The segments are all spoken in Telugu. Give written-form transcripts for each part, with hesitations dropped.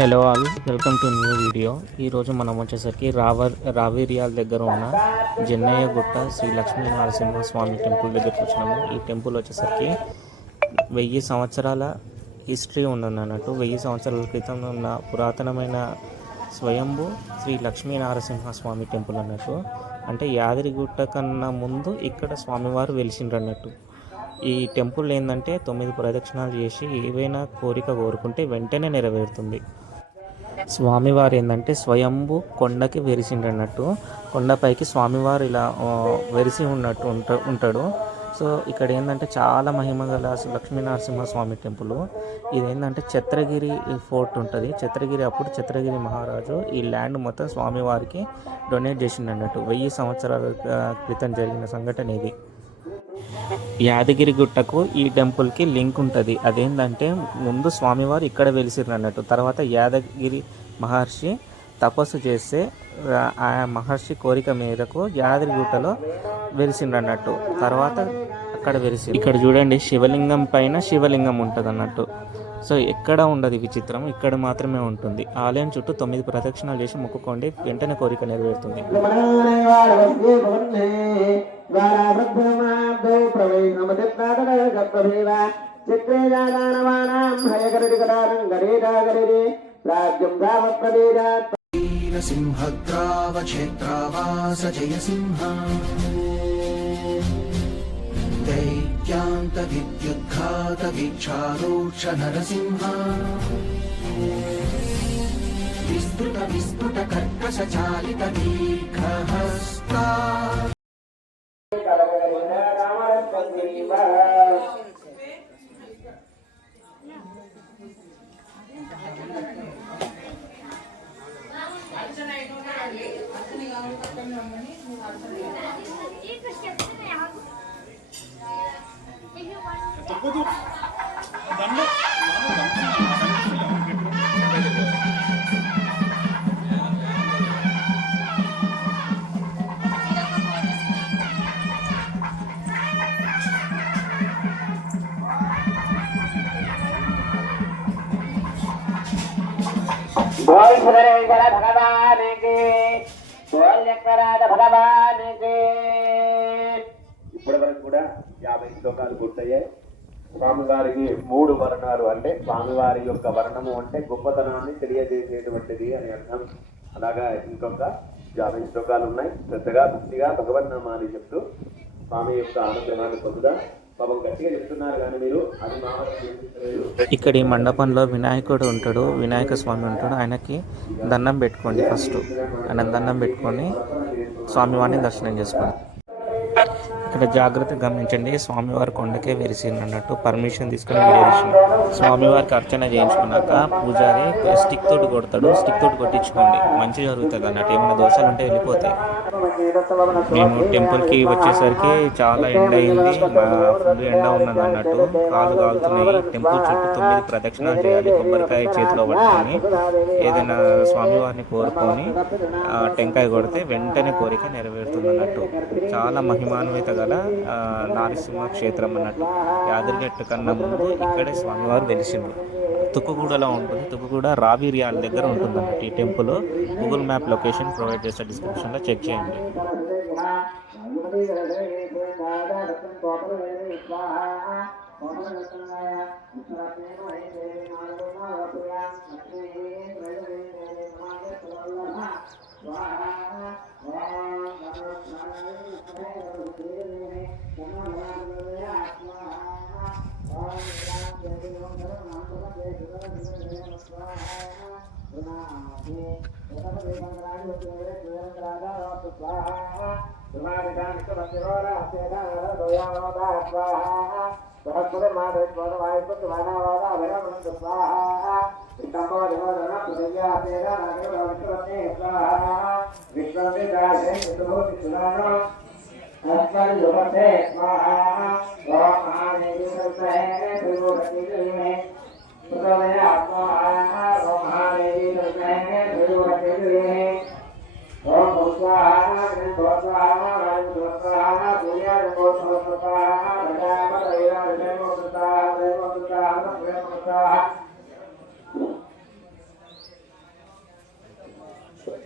Hello all, welcome to new video. ఈరోజు మనం వచ్చేసరికి రావిరియాల్ దగ్గర ఉన్న జన్నయ్య గుట్ట శ్రీ లక్ష్మీ నరసింహస్వామి టెంపుల్ దగ్గరికి వచ్చినాము. ఈ టెంపుల్ వచ్చేసరికి 1000 సంవత్సరాల హిస్టరీ ఉందన్నట్టు. 1000 సంవత్సరాల క్రితం ఉన్న పురాతనమైన స్వయంభూ శ్రీ లక్ష్మీ నరసింహస్వామి టెంపుల్ అన్నట్టు. అంటే యాదగిరిగుట్ట కన్నా ముందు ఇక్కడ స్వామివారు వెలిసిండ్రు అన్నట్టు. ఈ టెంపుల్ ఏంటంటే 9 ప్రదక్షిణాలు చేసి ఏవైనా కోరిక కోరుకుంటే వెంటనే నెరవేరుతుంది. స్వామివారు ఏంటంటే స్వయంభూ కొండకి వెలిసిండ్రన్నట్టు. కొండపైకి స్వామివారు ఇలా వెలిసి ఉన్నట్టు ఉంటాడు. సో ఇక్కడ ఏంటంటే చాలా మహిమ గల లక్ష్మీనరసింహస్వామి టెంపుల్. ఇదేంటంటే ఛత్రగిరి ఫోర్ట్ ఉంటుంది. అప్పుడు ఛత్రగిరి మహారాజు ఈ ల్యాండ్ మొత్తం స్వామివారికి డొనేట్ చేసిండు అన్నట్టు. 1000 సంవత్సరాల క్రితం జరిగిన సంఘటన ఇది. యాదగిరిగుట్టకు ఈ టెంపుల్కి లింక్ ఉంటుంది. అదేంటంటే ముందు స్వామివారు ఇక్కడ వెలిసిరు అన్నట్టు. తర్వాత యాదగిరి మహర్షి తపస్సు చేస్తే ఆ మహర్షి కోరిక మేరకు యాదగిరిగుట్టలో వెలిసిండ్రు అన్నట్టు. తర్వాత అక్కడ వెలిసి ఇక్కడ చూడండి, శివలింగం పైన శివలింగం ఉంటుంది అన్నట్టు. సో ఎక్కడ ఉండదు విచిత్రం, ఇక్కడ మాత్రమే ఉంటుంది. ఆలయం చుట్టూ 9 ప్రదక్షిణాలు చేసి మొక్కుకోండి, వెంటనే కోరిక నెరవేరుతుంది. दैत्यान्त विद्युद्घात वीक्षारोक्ष नरसिंह विस्फुट कर्कश चालित दीर्घहस्ता. बोल सुरेश्वर भगवान की, बोल चक्रराज भगवान की. ఇప్పటి వరకు కూడా 50 శ్లోకాలు పూర్తయ్యాయి. స్వామివారికి 3 వర్ణాలు, అంటే స్వామివారి యొక్క వర్ణము అంటే గొప్పతనాన్ని తెలియజేసేటువంటిది అని అర్థం. అలాగా ఇంకొక 50 శ్లోకాలు ఉన్నాయి. శ్రద్ధగా భక్తిగా భగవన్నామాన్ని చెప్తూ స్వామి యొక్క అనుగ్రహాన్ని పొందుదా. పాపం గట్టిగా చెప్తున్నారు కానీ మీరు అది ఇక్కడ ఈ మండపంలో వినాయకుడు ఉంటాడు, వినాయక స్వామి ఉంటాడు. ఆయనకి దండం పెట్టుకోండి. ఫస్ట్ ఆయన దండం పెట్టుకొని స్వామివారిని దర్శనం చేసుకోండి. ఇక్కడ జాగ్రత్తగా గమనించండి, స్వామివారి కొండకే వెలిసిండ్రు అన్నట్టు. పర్మిషన్ తీసుకుని వీడియో తీసిన స్వామివారికి అర్చన చేయించుకున్నాక పూజారి స్టిక్ తోటి కొడతాడు. స్టిక్ తోటి కొట్టించుకోండి, మంచి జరుగుతుంది అన్నట్టు. ఏమైనా దోషాలు ఉంటే వెళ్ళిపోతాయి. మేము టెంపుల్కి వచ్చేసరికి చాలా ఎండ అయింది, ఫుల్ ఎండ ఉన్నది అన్నట్టు. కాలు కాలుతున్నాయి. టెంపుల్ చుట్టూ 9 ప్రదక్షిణాలు చేయాలి. కొబ్బరికాయ చేతిలో పట్టుకొని ఏదైనా స్వామివారిని కోరుకొని టెంకాయ కొడితే వెంటనే కోరిక నెరవేరుతుంది అన్నట్టు. చాలా మహిమాన్విత గల నారసింహ క్షేత్రం అన్నట్టు. యాదగిరిగుట్ట కన్నా ముందు ఇక్కడే స్వామివారు వెలిసిండ్రు. తుక్కుగూడలో ఉంటుంది. తుక్కుగూడ రావిరియాల్ దగ్గర ఉంటుంది అన్నట్టు ఈ temple. Google map location provide చేసే డిస్క్రిప్షన్లో చెక్ చేయండి.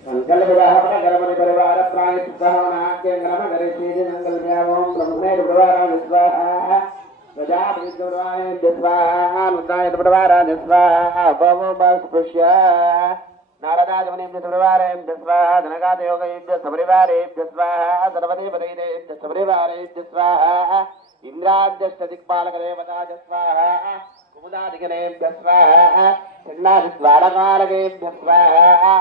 गणपति परिवार प्रायश्चित्तहवनाख्यङ्गमगरिष्येजमङ्गलम्यावं ब्रह्मेर्भुवाराय स्वाहा प्रजापतिर्भुवाराय स्वाहा नुतायतप्रवाराय स्वाहा भवस्पृश्य नारदाजमुनिभ्य सपरिवारेभ्य स्वाहा धनगातयोगेभ्य सपरिवारेभ्य स्वाहा सर्वदेवदैवेभ्य सपरिवारेभ्य स्वाहा इन्द्राद्यष्टदिक्पालकदेवताय स्वाहा कुमुदादिगणेभ्य स्वाहा चण्डादिद्वारकालकेभ्य स्वाहा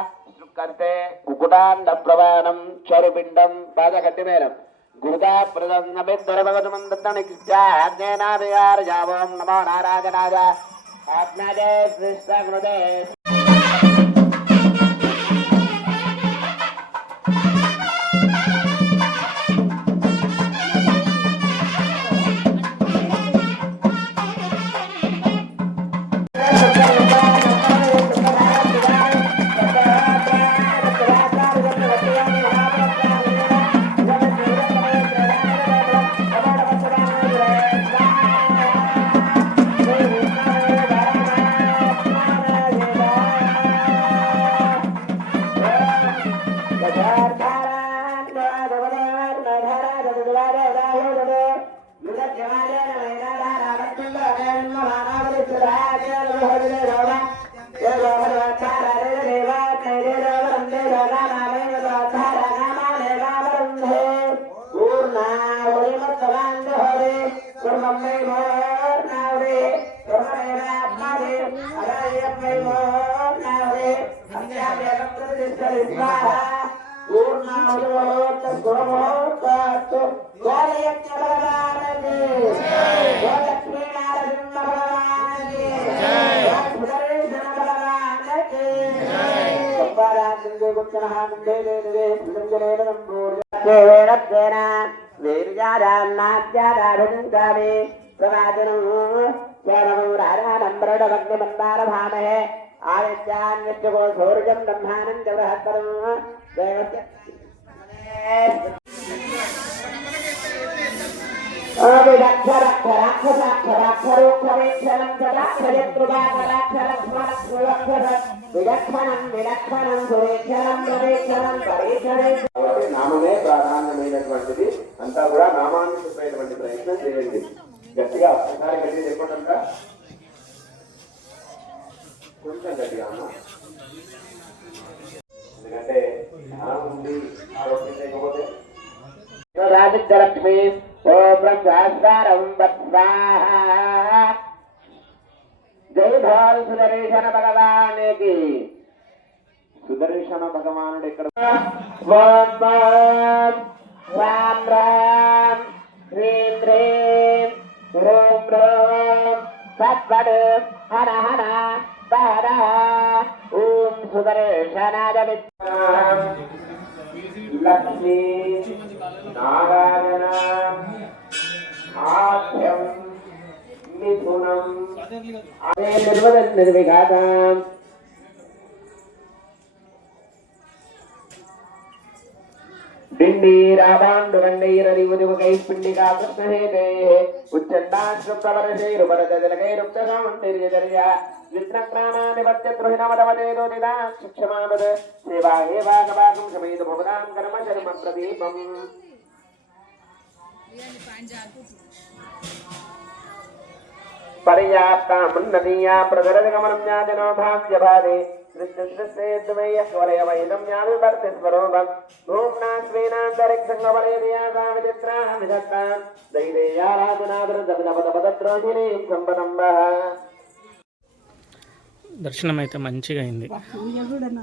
करते कुकुटांड प्रवाणम चरुपिंडम पादकट्टिमेरम गुरुदाप्रदं नबिन्दरभगवतमन्दत्तनिक्ष्याज्ञेनाभियार जावं नमो नारायणाय आत्मजे कृष्णगुरुदे सूर्यं ब्रह्मानं च बृहत्तरं देवस्य నామమే ప్రాధాన్యమైనటువంటిది. అంతా కూడా నామాన్ని చెప్పేటువంటి ప్రయత్నం చేయండి. గట్టిగా ఒకసారి గట్టిగా చెప్పండి. కొంచెం గట్టిగా అమ్మా, ఎందుకంటే జ్ఞానం ఉంది, ఆరోగ్యం లేకపోతే. రాజలక్ష్మి ఓం బ్రహ్మాస్కారం బత్వాహ జై భోల్ సుదర్శన భగవానికి. సుదర్శన భగవానుడు ఎక్కడ? రామ్ రామ్ హ్రీం హ్రీం హ్రూం హ్రూం సత్వడ్ హర హర పర ఓం సుదర్శనాయ విద్మహే లక్ష్మీ నారాయణ ఆభ్యం మిథునం అదే నిర్విఘాతం డిండీరాబాండుగండైరదివుదివుకైస్పిండికా కృష్ణహేతే ఉచ్చండాశ్రుప్రవరశైరుపరజలకైరుక్తసామంతిర్యదర్య విత్నక్రామాధిపత్యద్రుహిణమదవదేదోదిదా శిక్షమావద్ సేవా హేవాగవాకం సమేత భవదాం కర్మ శర్మ ప్రదీపం पर्याप्तामुन्नतीया प्रदरगमनं ज्ञातिनो भाग्यभादे दृष्टिदृष्टेद्वयस्वरयवैदं ज्ञातिवर्तिस्वरूपं भूम्ना स्वेनान्तरिक्षङ्गवलेदया साविचित्राः विधत्तां दैदेयाराधनादृतपदपदद्रोहिणीं सम्पदं वः. దర్శనం అయితే మంచిగా అయింది.